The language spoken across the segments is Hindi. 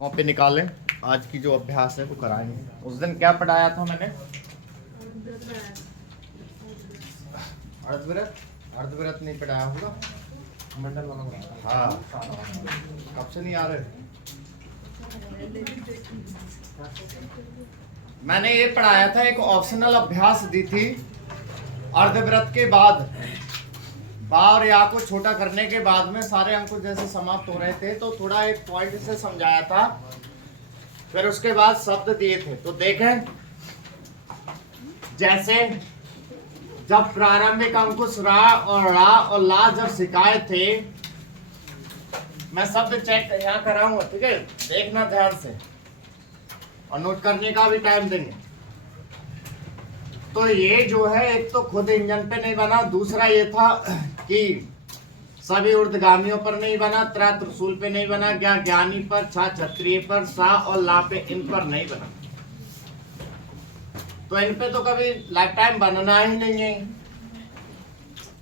वहाँ पे निकालें। आज की जो अभ्यास है वो कराएंगे। उस दिन क्या पढ़ाया था मैंने? अर्धव्रत। अर्धव्रत नहीं पढ़ाया होगा, मंडल वाला पढ़ाया। हाँ, कब से नहीं आ रहे? मैंने ये पढ़ाया था, एक ऑप्शनल अभ्यास दी थी। अर्धव्रत के बाद बा और या को छोटा करने के बाद में सारे अंक जैसे समाप्त हो रहे थे, तो थोड़ा एक पॉइंट से समझाया था। फिर उसके बाद शब्द दिए थे। तो देखें, जैसे जब प्रारंभिक अंकुश रा और ला और ला जब सिखाए थे, मैं शब्द चेक यहाँ कराऊंगा, ठीक है? देखना ध्यान से और नोट करने का भी टाइम देंगे। तो ये जो है, एक तो खुद इंजन पे नहीं बना, दूसरा ये था कि सभी ऊर्ध्वगामियों पर नहीं बना, त्रा त्रिशूल पे नहीं बना, ज्ञानी पर, छा क्षत्रिय पर, सा और ला पे, इन पर नहीं बना। तो इन पे तो कभी लाइफ टाइम बनना ही नहीं है,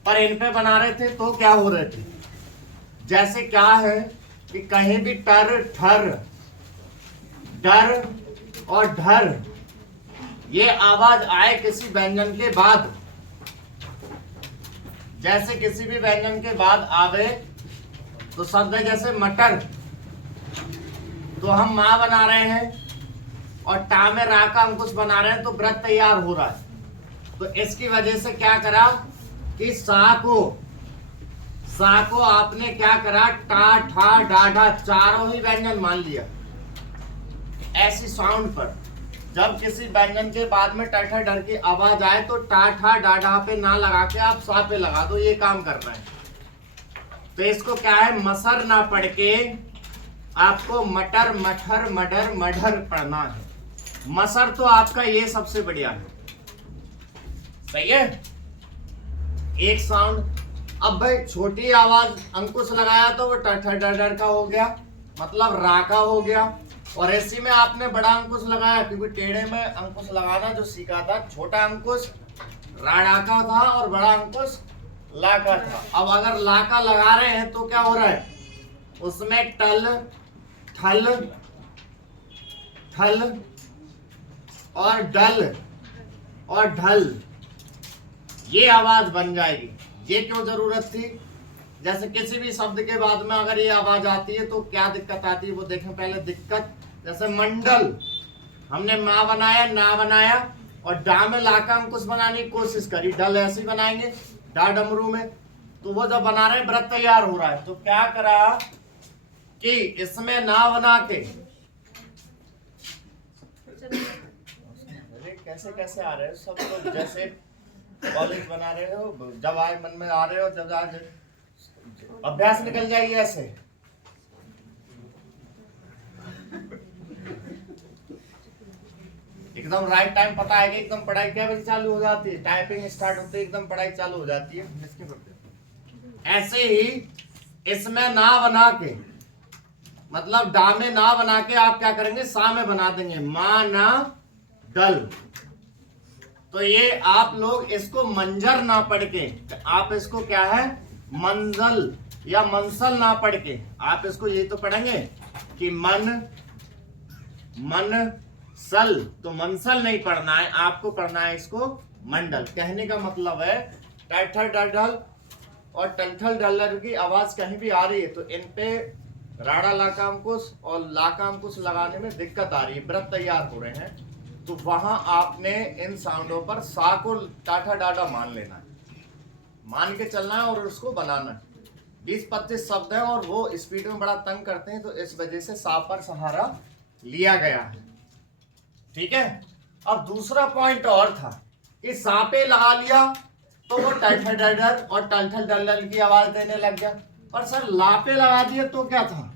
पर इन पे बना रहे थे तो क्या हो रहे थे? जैसे क्या है कि कहीं भी टर, ठर, डर और ढर ये आवाज आए किसी व्यंजन के बाद, जैसे किसी भी व्यंजन के बाद आवे, तो शब्द जैसे मटर, तो हम मां बना रहे हैं और टा में रा का अंकुश बना रहे हैं, तो व्रत तैयार हो रहा है। तो इसकी वजह से क्या करा कि सा को आपने क्या करा, टा, ठा, डाढ़ा चारों ही व्यंजन मान लिया। ऐसी साउंड पर जब किसी व्यंजन के बाद में ट, ठ, डर की आवाज आए, तो टा, ठा, डाढ़ा पे ना लगा के आप सा पे लगा दो। ये काम करना है। तो इसको क्या है, मसर ना पढ़ के आपको मटर, मठर, मडर, मढ़र पढ़ना है। मसर तो आपका ये सबसे बढ़िया है। सही है? एक साउंड। अब भाई छोटी आवाज अंकुश लगाया तो वो ट, ठ, डर का हो गया, मतलब रा का हो गया। और इसी में आपने बड़ा अंकुश लगाया, क्योंकि टेढ़े में अंकुश लगाना जो सीखा था, छोटा अंकुश राड़ा का था और बड़ा अंकुश ला का था। अब अगर ला का लगा रहे हैं तो क्या हो रहा है, उसमें टल, ठल, ठल और डल और ढल ये आवाज बन जाएगी। ये क्यों जरूरत थी? जैसे किसी भी शब्द के बाद में अगर ये आवाज आती है तो क्या दिक्कत आती है वो देखें पहले। दिक्कत जैसे मंडल, हमने मां बनाया, ना बनाया और डा में ला का अंकुश बनाने की कोशिश करी, डल ऐसे बनाएंगे डा डमरू में, तो वो जब बना रहे व्रत तैयार हो रहा है, तो क्या करा कि इसमें ना बना के, कैसे कैसे आ रहे हो सब लोग, जैसे कॉलेज बना रहे हो, जब आए मन में आ रहे हो, जब आज अभ्यास निकल जाएगी ऐसे। एकदम राइट टाइम पता है कि एकदम पढ़ाई क्या बजे चालू हो जाती है, टाइपिंग स्टार्ट होते एकदम पढ़ाई चालू हो जाती है। ऐसे ही इसमें ना बना के, मतलब डा में ना बना के आप क्या करेंगे, सा में बना देंगे, मा ना डल। तो ये आप लोग इसको मंजर ना पढ़ के, आप इसको क्या है, मंजल या मंसल ना पढ़ के आप इसको यही तो पढ़ेंगे कि मन सल। तो मंसल नहीं पढ़ना है, आपको पढ़ना है इसको मंडल। कहने का मतलब है टलठल डलढल और टलठल डलर की आवाज कहीं भी आ रही है तो इन पे राड़ा ला का अंकुश और ला का अंकुश लगाने में दिक्कत आ रही है, व्रत तैयार हो रहे हैं, तो वहां आपने इन साउंडों पर सा को टाठा डाडा मान लेना है, मान के चलना है और उसको बनाना है। 20-25 शब्द हैं और वो स्पीड में बड़ा तंग करते हैं, तो इस वजह से सा पर सहारा लिया गया है। ठीक है? अब दूसरा पॉइंट और था कि सा पे लगा लिया तो वो टलठल डर और टलठल डलर की आवाज देने लग गया, पर सर ला पे लगा दिया तो क्या था?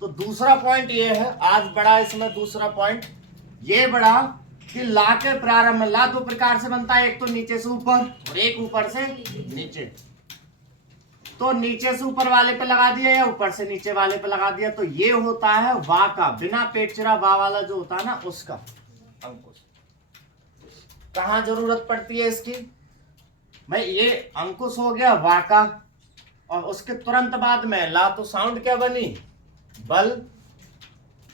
तो दूसरा पॉइंट ये है, आज बड़ा इसमें दूसरा पॉइंट ये बड़ा कि ला के प्रारंभ में, ला दो प्रकार से बनता है, एक तो नीचे से ऊपर और एक ऊपर से नीचे। तो नीचे से ऊपर वाले पे लगा दिया या ऊपर से नीचे वाले पे लगा दिया, तो ये होता है वा का, बिना पेट चिरा वा वाला जो होता है ना उसका अंकुश। कहां जरूरत पड़ती है इसकी भाई? ये अंकुश हो गया वा का और उसके तुरंत बाद में ला, तो साउंड क्या बनी, बल,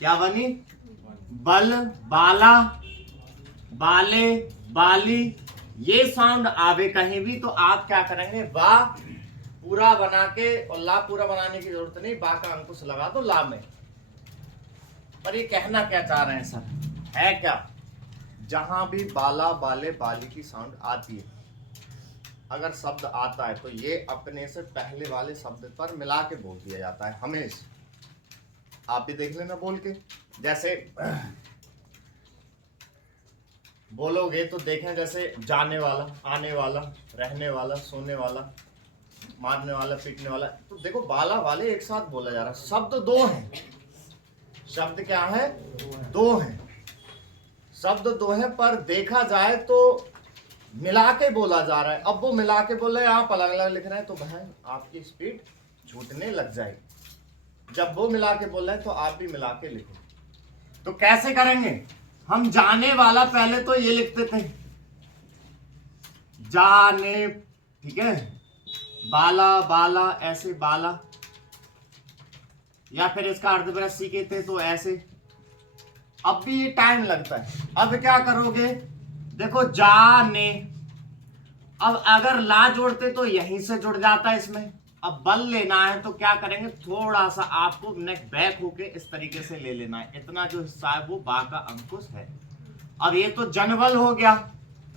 क्या बनी? बल, बाला, बाले, बाली। ये साउंड आवे कहीं भी तो आप क्या करेंगे? बा पूरा बना के, और ला पूरा बनाने की जरूरत नहीं, बा का अंकुश लगा दो ला में। पर ये कहना क्या चाह रहे हैं सर? है क्या? जहां भी बाला, बाले, बाली की साउंड आती है, अगर शब्द आता है तो ये अपने से पहले वाले शब्द पर मिला के बोल दिया जाता है हमेशा। आप भी देख लेना बोल के, जैसे बोलोगे तो देखें, जैसे जाने वाला, आने वाला, रहने वाला, सोने वाला, मारने वाला, पीटने वाला। तो देखो बाला वाले एक साथ बोला जा रहा है, शब्द दो हैं। शब्द क्या है? दो हैं। शब्द दो हैं, पर देखा जाए तो मिला के बोला जा रहा है। अब वो मिला के बोल रहे हैं, आप अलग अलग लिख रहे हैं, तो बहन आपकी स्पीड छूटने लग जाएगी। जब वो मिला के बोल रहे हैं तो आप भी मिला के लिखो। तो कैसे करेंगे? हम जाने वाला पहले तो ये लिखते थे, जाने, ठीक है, बाला, बाला, ऐसे बाला, या फिर इसका अर्धव्यस्त सीखे थे तो ऐसे। अब भी ये टाइम लगता है। अब क्या करोगे? देखो जाने, अब अगर ला जोड़ते तो यहीं से जुड़ जाता है इसमें। अब बल लेना है तो क्या करेंगे? थोड़ा सा आपको नेक बैक होके इस तरीके से ले लेना है। इतना जो हिस्सा है वो बा का अंकुश है। अब ये तो जनबल हो गया।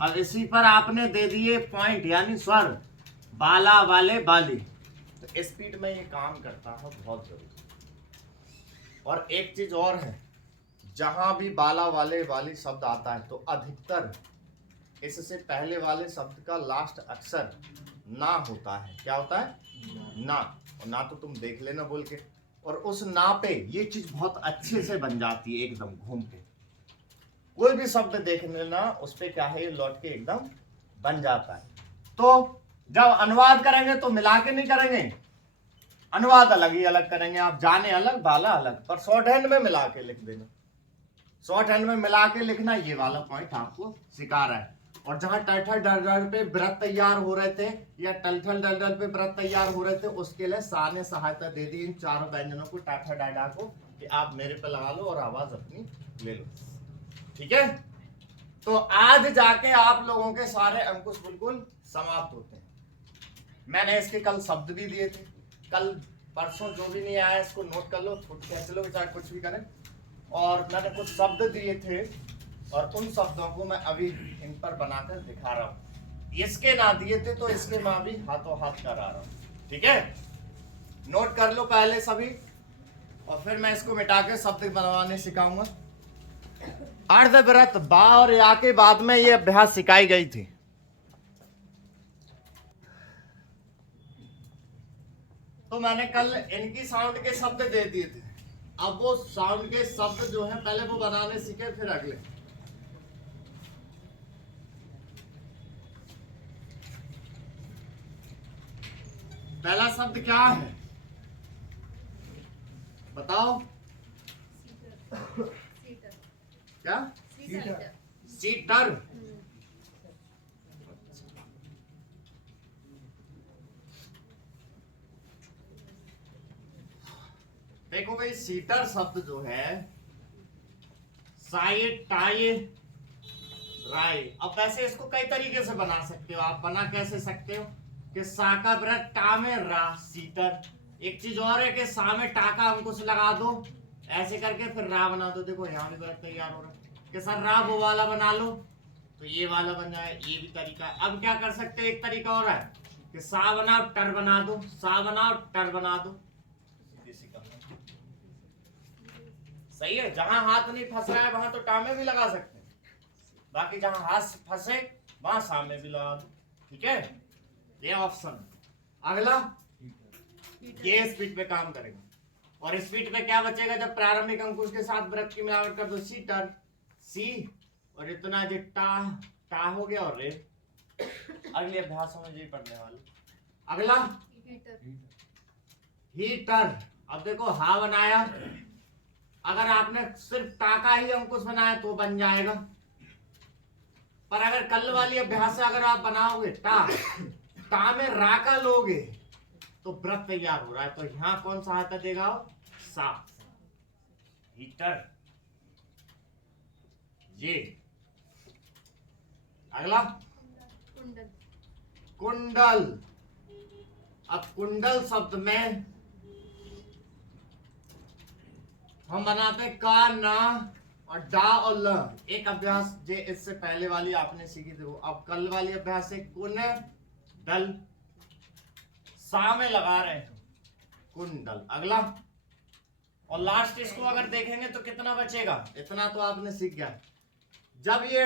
अब इसी पर आपने दे दिए पॉइंट, यानी स्वर, बाला, वाले, बाली। तो स्पीड में ये काम करता है बहुत जरूरी। और एक चीज और है, जहां भी बाला, वाले, वाली शब्द आता है तो अधिकतर इससे पहले वाले शब्द का लास्ट अक्षर ना होता है। क्या होता है? ना। और ना तो तुम देख लेना बोल के, और उस ना पे ये चीज बहुत अच्छे से बन जाती है एकदम घूम के। कोई भी शब्द देख लेना उस पे क्या है, ये लौट के एकदम बन जाता है। तो जब अनुवाद करेंगे तो मिला के नहीं करेंगे, अनुवाद अलग ही अलग करेंगे। आप जाने अलग, बाला अलग, पर शॉर्ट हैंड में मिला के लिख देना। शॉर्ट हैंड में मिला के लिखना, ये वाला पॉइंट आपको सिखा रहा है। और जहां टलठल डलडल पे व्रत तैयार हो रहे थे, या टलठल डलडल पे व्रत तैयार हो रहे थे, उसके लिए सा ने सहायता दे दी इन चारों व्यंजनों को, टाठा डाडा को, कि आप मेरे पे लगा लो और आवाज अपनी ले लो। ठीक है? तो आज जाके आप लोगों के सारे अंकुश बिल्कुल समाप्त होते हैं। मैंने इसके कल शब्द भी दिए थे, कल परसों जो भी नहीं आया इसको नोट कर लो, कैसे लोग चाहे कुछ भी करें। और मैंने कुछ शब्द दिए थे, और उन शब्दों को मैं अभी इन पर बनाकर दिखा रहा हूं। इसके ना दिए थे तो इसके मैं अभी हाथों हाथ करा रहा हूं। ठीक है? नोट कर लो पहले सभी, और फिर मैं इसको मिटा के शब्द बनवाने सिखाऊंगा। अर्धव्रत बा और या के बाद में ये अभ्यास सिखाई गई थी। तो मैंने कल इनकी साउंड के शब्द दे दिए थे। अब वो साउंड के शब्द जो है पहले वो बनाने सीखे, फिर अगले। पहला शब्द क्या है बताओ? क्या? सीटर। देखो भाई, सीटर शब्द जो है, साये, टाये, राय। अब वैसे इसको कई तरीके से बना सकते हो। आप बना कैसे सकते हो कि सा का व्रत टा में रा, सीटर। एक चीज और है कि सा में टा का अंकुश लगा दो, ऐसे करके फिर रा बना दो। देखो यहाँ भी व्रत तैयार हो रहा है कि सर रा वो वाला बना लो, तो ये वाला बन जाए। ये भी तरीका है। अब क्या कर सकते हो, एक तरीका और है कि सा बनाओ टर बना दो, सा बनाओ टर बना दो। सही है? जहां हाथ नहीं फंस रहा है वहां तो टा में भी लगा सकते हैं, बाकी जहां हाथ फंसे वहां सा में भी लगा दो। ठीक है? ये ऑप्शन। अगला, ये स्पीड पे काम करेगा। और स्पीड पे क्या बचेगा? जब प्रारंभिक अंकुश के साथ व्रत की मिलावट कर दो, सीटर, सी, और इतना जो टा, टा हो गया, और रे। अगले अभ्यासों में ये पढ़ने वाले। अगला, हीटर। अब देखो हा बनाया, अगर आपने सिर्फ टा का ही अंकुश बनाया तो बन जाएगा, पर अगर कल वाली अभ्यास से अगर आप बनाओगे टा, टा में रा का लोगे तो व्रत तैयार हो रहा है। तो यहां कौन सहायता देगा? सा। हीटर। ये अगला कुंडल। कुंडल। अब कुंडल शब्द में हम बनाते का, ना और डा और ल। एक अभ्यास जे इससे पहले वाली आपने सीखी थी वो। अब कल वाली अभ्यास है कुंडल, सा में लगा रहे हैं कुंडल। अगला और लास्ट इसको अगर देखेंगे तो कितना बचेगा, इतना तो आपने सीख गया। जब ये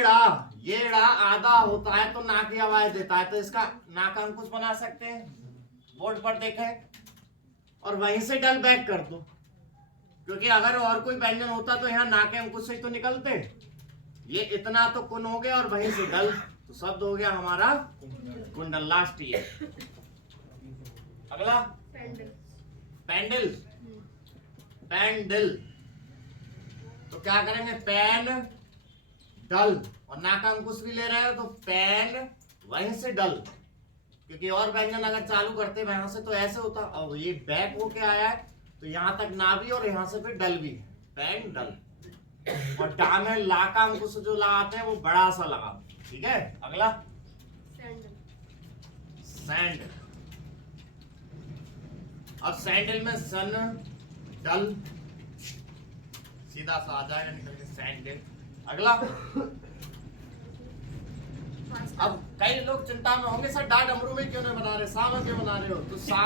ड़ा आधा होता है तो ना की आवाज देता है, तो इसका ना का अंकुश बना सकते हैं, बोर्ड पर देखें और वहीं से डल बैक कर दो, क्योंकि अगर और कोई व्यंजन होता तो यहाँ ना के अंकुश से ही तो निकलते। ये इतना तो कुन हो गया और वहीं से डल, तो शब्द हो गया हमारा कुंडल। लास्ट ये अगला पैंडल। पैंडल। पैंडल तो क्या करेंगे, पैन डल और ना का अंकुश भी ले रहे हैं तो पैन वहीं से डल, क्योंकि और व्यंजन अगर चालू करते वहां से तो ऐसे होता, और ये बैक होके आया है तो यहाँ तक ना भी और यहाँ से फिर डल भी, पैन डल। और डा में ला का अंकुश जो लगाते हैं वो बड़ा सा लगा। ठीक है, अगला सैंडल। सैंड। अब सैंडल में सन डल सीधा सा आ जाएगा निकल के सैंडल। अगला अब कई लोग चिंता में होंगे, सर डा डमरू में क्यों नहीं बना रहे, सा में क्यों बना रहे हो, तो सा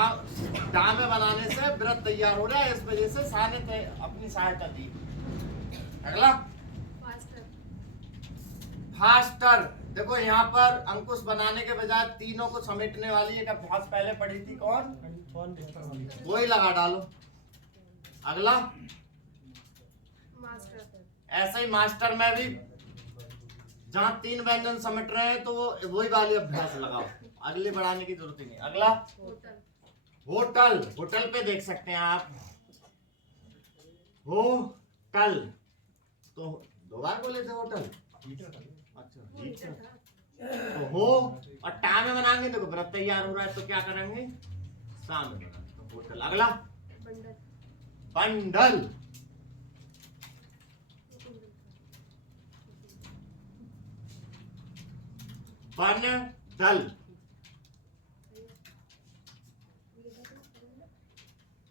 डा में बनाने से व्रत तैयार हो रहा है, इस वजह से सा ने अपनी सहायता दी। अगला फास्टर। फास्टर। देखो यहाँ पर अंकुश बनाने के बजाय तीनों को समेटने वाली एक अभ्यास पहले पढ़ी थी, कौन, वो ही लगा डालो। अगला मास्टर। ऐसे ही मास्टर में भी जहां तीन व्यंजन समेट रहे हैं तो वो वही वाली अभ्यास लगाओ, अगले बढ़ाने की जरूरत ही नहीं। अगला होटल। होटल। होटल पे देख सकते हैं आप, होटल तो दो बार बोले थे होटल, अच्छा हीटर। तो हो और टा में बनाएंगे, देखो व्रत तैयार हो रहा है तो क्या करेंगे, सा में बनाएंगे, तो होटल। अगला बंडल। बंडल। बंडल।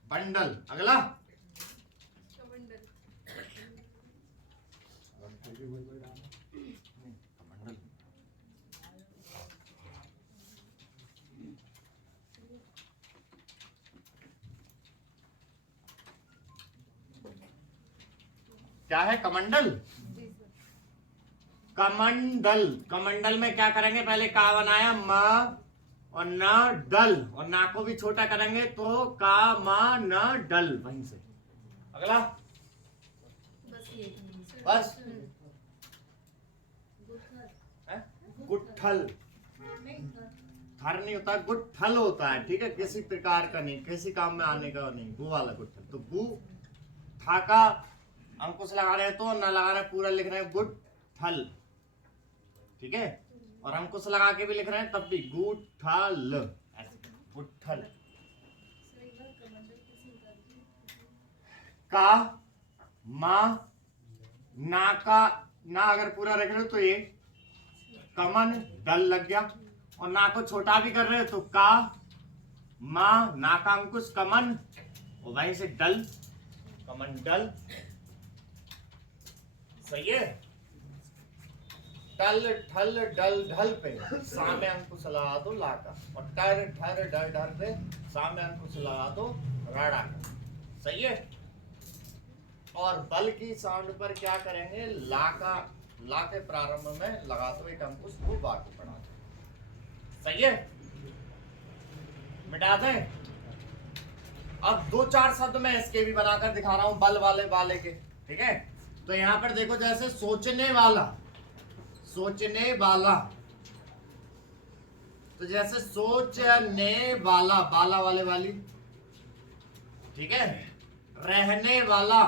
बंडल। अगला कमंडल। कमंडल। क्या है कमंडल, जी सर। कमंडल। कमंडल में क्या करेंगे, पहले का बनाया म और न डल, और ना को भी छोटा करेंगे तो का म न डल, वहीं से। अगला बस ये बस गुत्थल। गुट्ठल। थर नहीं होता, गुट्ठल होता है, ठीक है, किसी प्रकार का नहीं, किसी काम में आने का नहीं, गु वाला गुट्ठल। तो गु था का अंकुश लगा रहे हैं तो ना लगा रहे पूरा लिख रहे हैं गुट्ठल, ठीक है, और अंकुश लगा के भी लिख रहे हैं तब भी गुट्ठल, ऐसे गुट्ठल। का मा ना का ना अगर पूरा रख रहे हो तो ये कमन डल लग गया, और ना को छोटा भी कर रहे हो तो का मा ना का अंकुश कमन और वहीं से डल, कमन डल। सही है। टल ठल डल ढल पे सामे अंकुश लगा दो ला का, और टर ठर डर डर पे सामे अंकुश लगा दो राड़ा का। सही है। और बल की साउंड पर क्या करेंगे, ला के प्रारंभ में लगा दो एक अंकुश, वो बाकी पढ़ा दो। सही है, मिटा दें। अब दो चार शब्द मैं इसके भी बनाकर दिखा रहा हूं, बल वाले वाले के, ठीक है। तो यहां पर देखो, जैसे सोचने वाला, सोचने वाला, तो जैसे सोचने वाला, बाला वाले वाली, ठीक है। रहने वाला,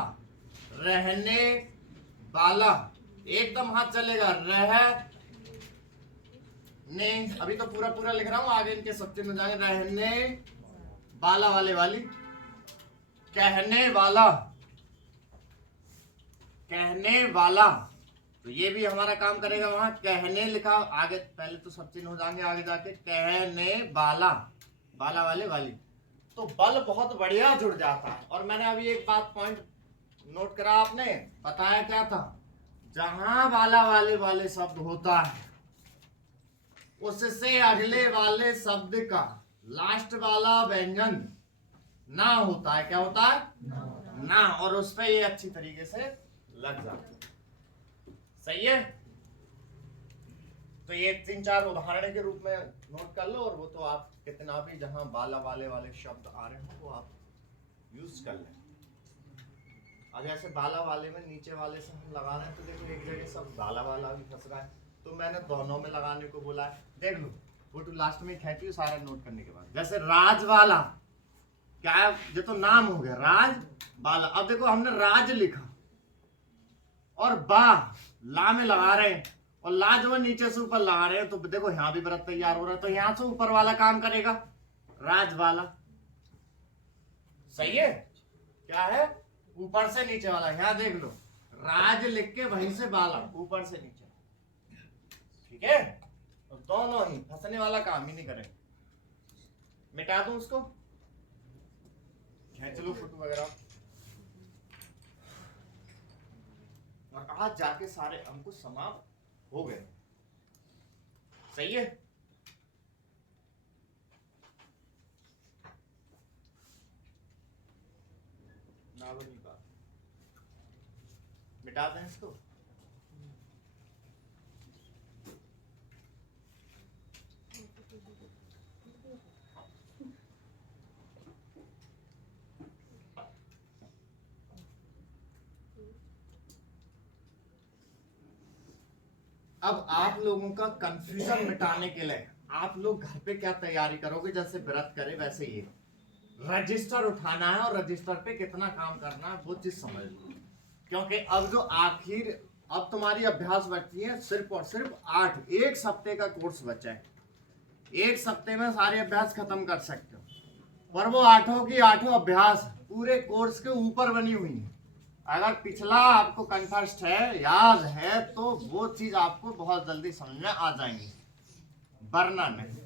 रहने वाला, एकदम हाथ चलेगा, रह ने, अभी तो पूरा पूरा लिख रहा हूं, आगे इनके सत्य में जाएंगे। रहने वाला वाले वाली, कहने वाला, कहने वाला, तो ये भी हमारा काम करेगा। वहां कहने लिखा आगे, पहले तो सब चिन्ह हो जाएंगे, आगे जाके कहने वाला, वाला वाले वाली, तो बल बहुत बढ़िया जुड़ जाता है। और मैंने अभी एक बात पॉइंट नोट करा, आपने बताया क्या था, जहां वाला वाले वाले शब्द होता है उससे अगले वाले शब्द का लास्ट वाला व्यंजन ना होता है। क्या होता है? ना। और उस पर ये अच्छी तरीके से लग जाता है। सही है। तो ये 3-4 उदाहरण के रूप में नोट कर लो, और वो तो आप कितना भी जहां वाला वाले वाले शब्द आ रहे हो वो आप यूज कर लें। अब जैसे बाला वाले में नीचे वाले से हम लगा रहे हैं, तो देखो एक जगह सब बाला वाला भी फंस रहा है, तो मैंने दोनों में लगाने को बोला है। देख लो फोटो लास्ट में खींची सारा नोट करने के बाद। जैसे राज वाला, क्या है, ये तो नाम हो गया राज बाला। अब देखो हमने राज लिखा और बा ला में लगा रहे हैं, और ला जो है नीचे से ऊपर लगा रहे हैं, तो देखो यहाँ भी व्रत तैयार हो रहा है, तो यहाँ से ऊपर वाला काम करेगा राज वाला। सही है। क्या है? ऊपर से नीचे वाला। यहाँ देख लो राज लिख के वहीं से बाला, ऊपर से नीचे। ठीक है। तो दोनों ही फंसने वाला काम ही नहीं करें। मिटा दूं उसको, खींच लो फोटो वगैरह। और आज जाके सारे अंकुश समाप्त हो गए। सही है। ना वो नहीं बात, मिटा दें इसको। अब आप लोगों का कंफ्यूजन मिटाने के लिए आप लोग घर पे क्या तैयारी करोगे, जैसे व्रत करे वैसे ही रजिस्टर उठाना है, और रजिस्टर पे कितना काम करना है वो चीज समझ लो। क्योंकि अब जो आखिर अब तुम्हारी अभ्यास बचती है सिर्फ और सिर्फ 8, एक हफ्ते का कोर्स बचा है। एक हफ्ते में सारे अभ्यास खत्म कर सकते हो, और वो 8 की 8 अभ्यास पूरे कोर्स के ऊपर बनी हुई है। अगर पिछला आपको कंठस्थ है, याद है, तो वो चीज आपको बहुत जल्दी समझ में आ जाएंगी, वरना नहीं।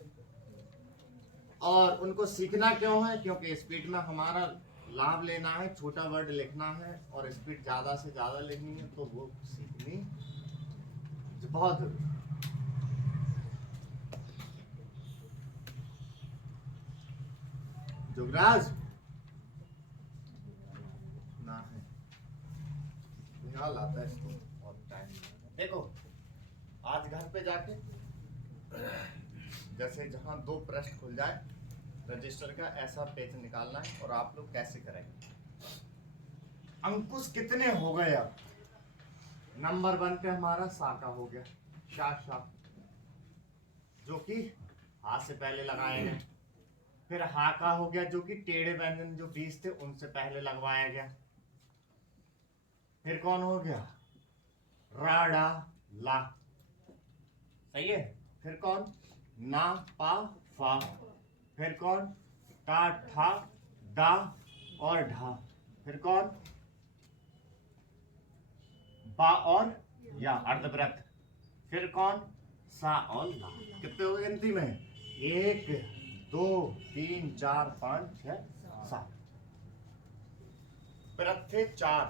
और उनको सीखना क्यों है? क्योंकि स्पीड में हमारा लाभ लेना है, छोटा वर्ड लिखना है, और स्पीड ज्यादा से ज्यादा लिखनी है, तो वो सीखनी बहुत जरूरी है। जुगराज ना है, ख्याल आता है इसको और टाइम। देखो आज घर पे जाके जैसे जहां 2 पृष्ठ खुल जाए रजिस्टर का, ऐसा पेज निकालना है। और आप लोग कैसे करेंगे? अंकुश कितने हो गए? अब नंबर 1 पे हमारा सा का हो गया, शा, जो कि हा से पहले लगाया गया। फिर हा का हो गया, जो कि टेढ़े व्यंजन जो 20 थे उनसे पहले लगवाया गया। फिर कौन हो गया? राडा ला। सही है। फिर कौन? ना पा फा। फिर कौन? टा ठा डा और ढा। फिर कौन? बा और या अर्धव्रत। फिर कौन? सा और ला। कितने हो गए गिनती में? 1 2 3 4 5 6 7 व्रत थे 4,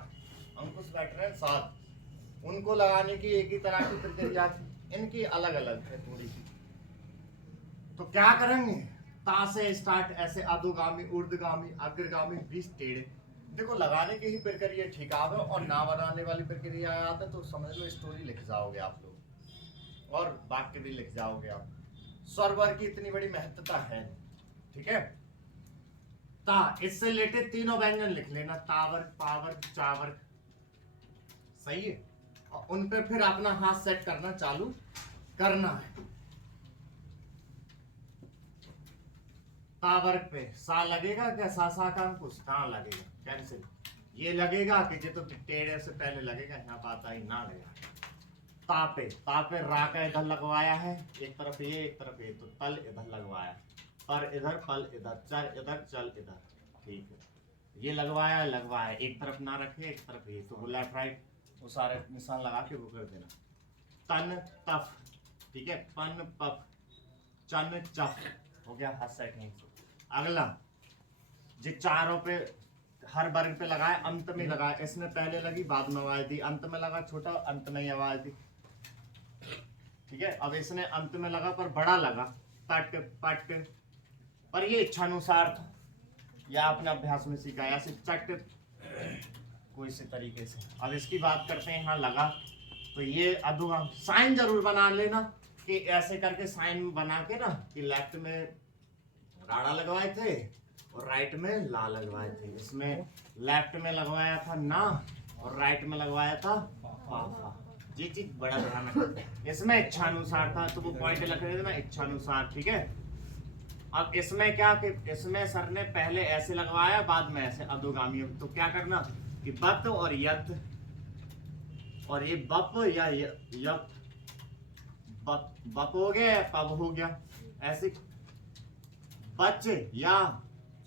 अंकुश बैठ रहे हैं 7। उनको लगाने की एक ही तरह की प्रक्रिया थी, इनकी अलग अलग है थोड़ी सी। तो क्या करेंगे? ता से स्टार्ट, ऐसे अधोगामी ऊर्ध्वगामी अग्रगामी 20 टेढ़े। देखो लगाने की ही प्रक्रिया ठीक है, और ना बनाने वाली प्रक्रिया आता है तो समझ लो स्टोरी लिख जाओगे आप लोग, और वाक्य भी लिख जाओगे आप। स्वर वर्ग की इतनी बड़ी महत्वता है। ठीक है। ता, इससे रिलेटेड 3 व्यंजन लिख लेना, तावर्ग पावर्ग चावर्ग। सही है। और उन पे फिर अपना हाथ सेट करना चालू करना है। तावर्ग पे सा लगेगा क्या? सा का अंकुश ता लगेगा, कैंसिल। ये लगेगा कि जो तो टेढ़े से पहले लगेगा, यहाँ पे आता ही ना लगेगा। ता पे रा का इधर लगवाया है, एक तरफ ये एक तरफ ये, तो तल इधर लगवाया, पर इधर पल इधर, चर इधर चल इधर। ठीक है। ये लगवाया, एक तरफ ना रखे एक तरफ ये, तो वो लेफ्ट राइट वो सारे निशान लगा के वो कर देना। तन तफ, ठीक है, पन पफ, चन चफ, हो गया हाथ सेट नहीं। अगला जो चारों पे हर वर्ग पे लगाए, अंत में लगाए, इसमें पहले लगी बाद में आवाज दी, अंत में लगा छोटा, अंत में ही आवाज दी, ठीक है। अब इसने अंत में लगा पर बड़ा लगा, पट पट, पर ये इच्छानुसार था, या अपने अभ्यास में सीखा, ऐसे चट कोई से तरीके से। अब इसकी बात करते हैं, यहाँ लगा तो ये अधूरा साइन जरूर बना लेना कि ऐसे करके साइन बना के ना कि लेफ्ट में राड़ा लगवाए थे और राइट में ला लगवाए थे। इसमें लेफ्ट में लगवाया था ना और राइट में लगवाया था पा। ये चीज बड़ा ध्यान रखना। इसमें इच्छानुसार था तो वो पॉइंट लग रहे थे ना, इच्छानुसार, ठीक है। अब इसमें क्या कि इसमें सर ने पहले ऐसे लगवाया बाद में ऐसे अधोगामी, तो क्या करना कि बत और यत, और ये बप या यप, बप हो गया या पब हो गया, ऐसे बच या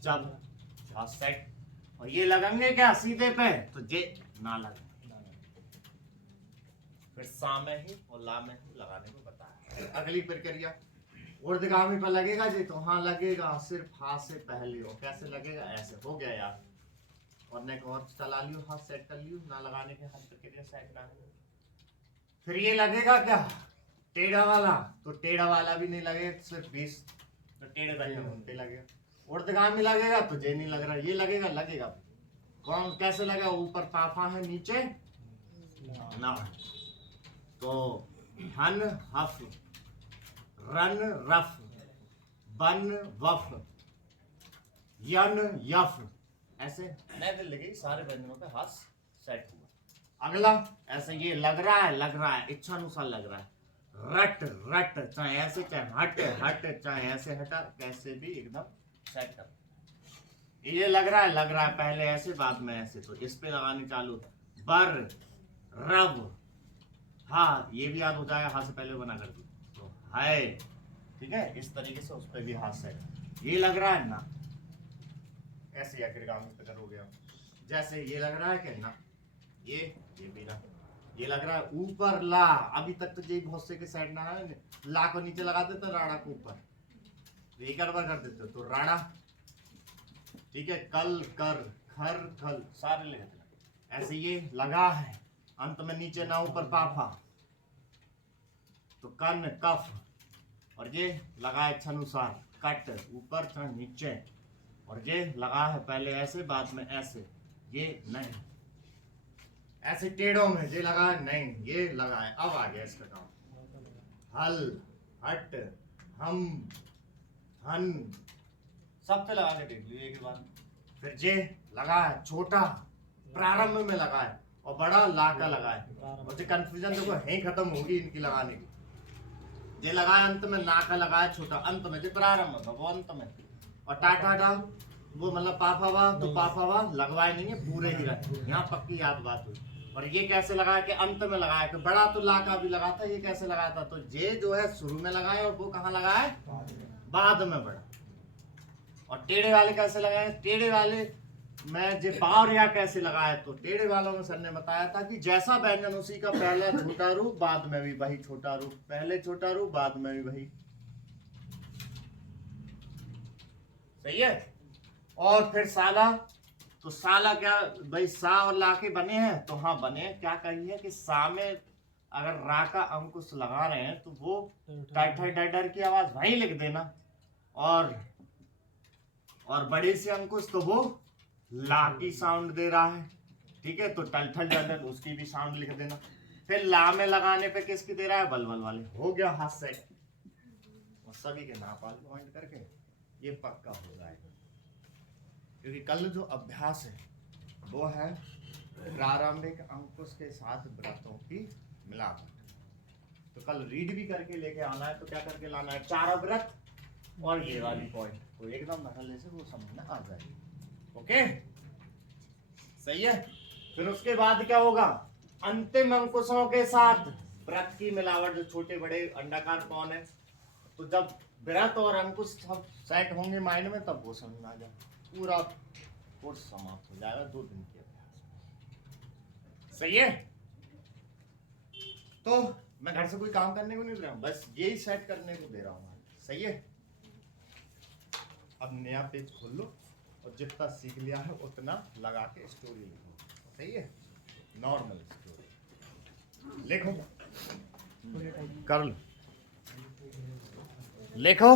जब, सेट। और ये लगेंगे क्या सीधे पे, तो जे ना लगे। फिर सा में ही और ला में ही लगाने को बताया। अगली प्रक्रिया ऊर्ध्वगामी पर लगेगा जी, तो हाँ लगेगा, सिर्फ हाथ से पहले हो। कैसे लगेगा, ऐसे हो गया यार, और नेक और चला लियो, हाथ सेट कर लियो, ना लगाने के हाथ प्रक्रिया सेट ना। फिर ये लगेगा क्या टेढ़ा वाला, तो टेढ़ा वाला भी नहीं लगेगा, सिर्फ 20 तो टेढ़े बैठे घूमते लगेगा। ऊर्ध्वगामी लगेगा तो जे नहीं लग रहा, ये लगेगा, लगेगा कौन कैसे लगेगा, ऊपर पाफा है नीचे ना, तो हन हफ, रन रफ, बन वफ, यन यफ, ऐसे नए दिल लगे सारे व्यंजनों पे हाथ सेट हुआ। अगला ऐसे ये लग रहा है इच्छानुसार लग रहा है, रट रट, चाहे ऐसे चाहे हट हट, चाहे ऐसे हटा, कैसे भी एकदम सेट कर। ये लग रहा है पहले ऐसे बाद में ऐसे, तो इस पे लगानी चालू, बर रब, हाँ ये भी याद हो जाएगा, हाथ से पहले बना कर दी तो है, ठीक है। इस तरीके से उस पर भी हाथ सेट। ये लग रहा है ना, ऐसे अग्रगामी पे करोगे आप, जैसे ये लग रहा है कि ना, ये भी ना, ये लग रहा है ऊपर ला, अभी तक तो ये बहुत से के साइड ना है, ला को नीचे लगा देते राड़ा को ऊपर, तो ये गड़बड़ कर देते तो राड़ा, ठीक है। कल कर खर खल सारे ले लेते। ऐसे ये लगा है अंत में नीचे ना ऊपर पाफा, तो कन कफ, और ये लगा है इच्छानुसार कट, ऊपर चाहे नीचे, और ये लगा है पहले ऐसे बाद में ऐसे, ये नहीं, ऐसे टेढ़ों में ये लगा है नहीं, ये लगा है। अब आ गया इसका काम, हल हट हम हन, सब पे लगा के देख लीजिए एक बार। फिर जे लगा है छोटा प्रारंभ में लगा है और बड़ा ला का लगा है, और जो कंफ्यूजन देखो है खत्म होगी इनकी लगाने की। जे लगा है अंत में, ना का लगा है छोटा अंत में, जो प्रारंभ में वो अंत में, और टाटा डा वो मतलब पाफावा, तो पाफावा लगवाए नहीं है, पूरे ही रहे, यहाँ पक्की याद बात हुई। और ये कैसे लगाया कि अंत में लगाया, कि बड़ा तो ला का भी लगा था, ये कैसे लगाया था, तो जे जो है शुरू में लगाए और वो कहाँ लगाए बाद में बड़ा। और टेढ़े वाले कैसे लगाए, टेढ़े वाले में जे पावर या कैसे लगाया, तो टेढ़े वालों में सर ने बताया था कि जैसा व्यंजन उसी का पहला छोटा रूप बाद में भी वही छोटा रूप, पहले छोटा रूप बाद में भी वही, सही है। और फिर साला, तो साला क्या भाई, सा और ला के बने हैं, तो हाँ बने हैं। क्या कहिए कि सा में अगर रा का अंकुश लगा रहे हैं तो वो डर की आवाज वहीं लिख देना, और बड़े से अंकुश तो वो ला की साउंड दे रहा है, ठीक है, तो टलठल डल उसकी भी साउंड लिख देना। फिर ला में लगाने पे किसकी दे रहा है, बलबल वाले, हो गया हाथ सेट। और सभी के नापाल पॉइंट करके ये पक्का हो जाएगा, क्योंकि कल जो अभ्यास है वो है प्रारंभिक अंकुश के साथ व्रतों की मिलावट। तो कल रीड भी करके लेके आना है, तो क्या करके लाना है, 4 व्रत और ये वाली पॉइंट तो एकदम नकल से वो समझ में आ जाएगी। ओके सही है। फिर उसके बाद क्या होगा, अंतिम अंकुशों के साथ व्रत की मिलावट, जो छोटे बड़े अंडाकार कौन है, तो जब व्रत और अंकुश सब सेट होंगे माइंड में, तब वो समझ में आ जाए, पूरा कोर्स समाप्त हो जाएगा 2 दिन के अभ्यास। सही है। तो मैं घर से कोई काम करने को नहीं दे रहा हूँ, बस यही सेट करने को दे रहा हूँ। सही है। अब नया पेज खोल लो और जितना सीख लिया है उतना लगा के स्टोरी लिखो। सही है। नॉर्मल स्टोरी लिखो, कर लो, लिखो।